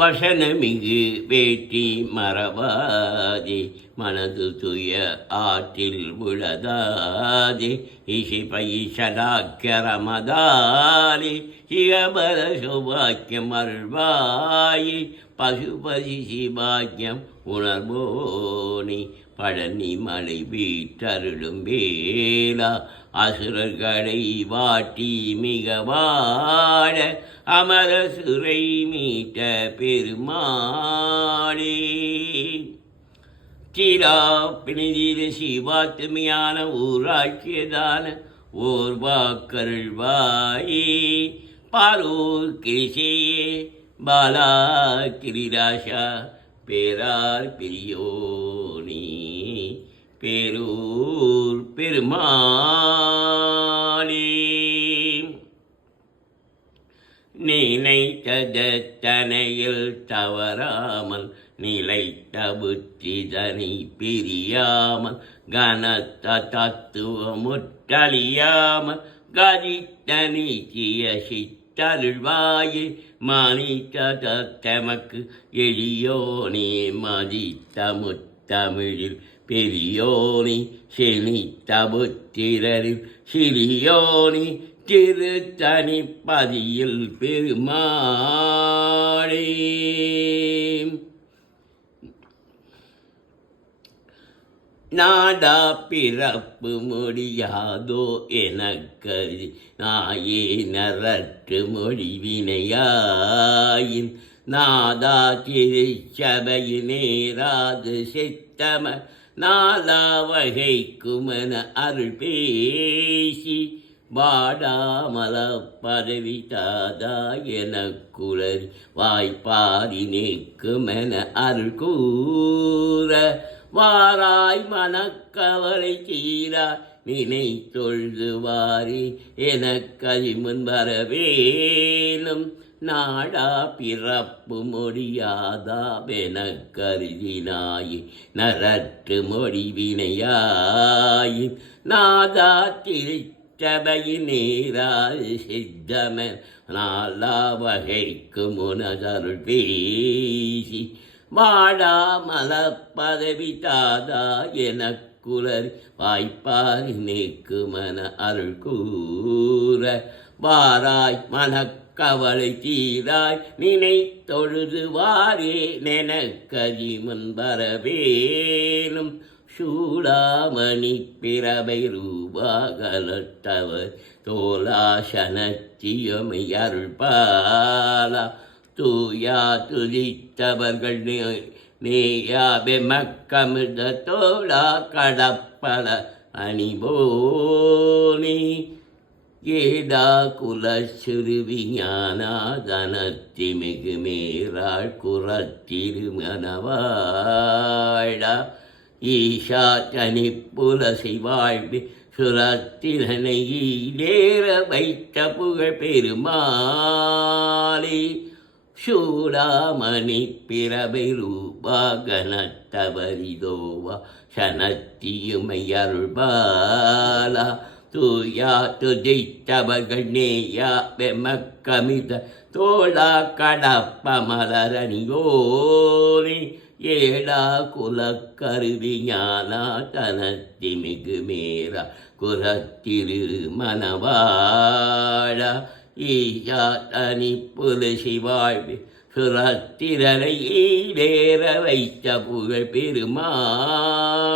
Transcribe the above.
வசனமிகு வேற்றி மறவாதே, மனது துய ஆற்றில் விழதாதே, இசைப்பை சதாக்கிரமதாலே சிவபர சௌபாக்கியம் அருள்வாயே, பசுபதி சிவாக்கியம் உணர்வோனே. பழனி மலை வீட்டருளும் வேளா, அசுரர்களை வாட்டி மிக வாழ அமர சுரை மீட்ட பெருமாளே. சிராப்பினிதிர சிவாத்மியான ஊராட்சியதான ஓர் வாக்கருள்வாயே, பாரூர் கிரிசையே பாலா கிரிராஷா பேரார் பிரியோனி பேரூர் பெருமாளே. நினைத்ததனையில் தவறாமல் நிலைத்த புத்திதனை பிரியாமல் கனத்த தத்துவமுற்றழியாமல் கதித்த நீக்கிய சித்தருள்வாயே, மனித தமக்கு எளியோனே மதித்த முத்தமிழில் பெரியோனி செனித்த புத்திரரில் சிறியோனி திருத்தனிப்பதியில் பெருமாளே. நாடா பிறப்பு முடியாதோ எனக்கருதி நாயே நரற்று மொழிவினையாயின், நாதா திருச்சபையினேராது சித்தம நாலா வகைக்குமன அருள் பேசி, வாடாமல பதவி தாதா என குளறி வாய்ப்பாரி நீக்குமென அருள் கூற, வாராய் மனக்கவலை தீராய் நினை தொழுதுவாரி எனக்கதிமுன் வரவேலும், நாடா பிறப்பு மொழியாதாவென கருதினாயே நரற்று மொழிவினையாயின், நாதா திருச்சபையின் நேராது சித்தமன் நாலா வகைக்கு முனதருள் பேசி, வாடா மலப்பதவி தாதா என குளறி வாய்ப்பாரி நீக்குமன அருள் கூற, வாராய் மனக்கவலை தீராய் நினை தொழுது வாரே நெனக்கதிமுன் வரவேலும், சூடாமணி பிறவை ரூபாகலட்டவர் தோலாசனத்தியமை அருள் பாலா, தூயா துதித்தவர்கள் நேயா பெமக்கமித தோழா கடப்பல அணிபோனி, ஏடா குல சிறுவிஞானாதனத்தி மிகு மேராள் குறத்திருமணவாழா, ஈஷா தனிப்புலசி வாழ்வி சுரத்திரனை ஈடேற வைத்த புகழ் பெருமாளே. சூடாமணி பிறவை ரூபாகனத்தவரிதோவா சனத்தியுமை அருள்பாலா, தூயா துதித்தவர்கள் நேயா பெமக்கமித தோழா கடப்ப மலரணியோனே, ஏடா குலக்கருவி ஞானா தனத்தி மிகு மேரா குரத்திரு மணவாழா, ஈயா தனி புலசி வாழ்வி சுரத்திரனை ஈடேற வைத்த புகழ் பெருமாளே.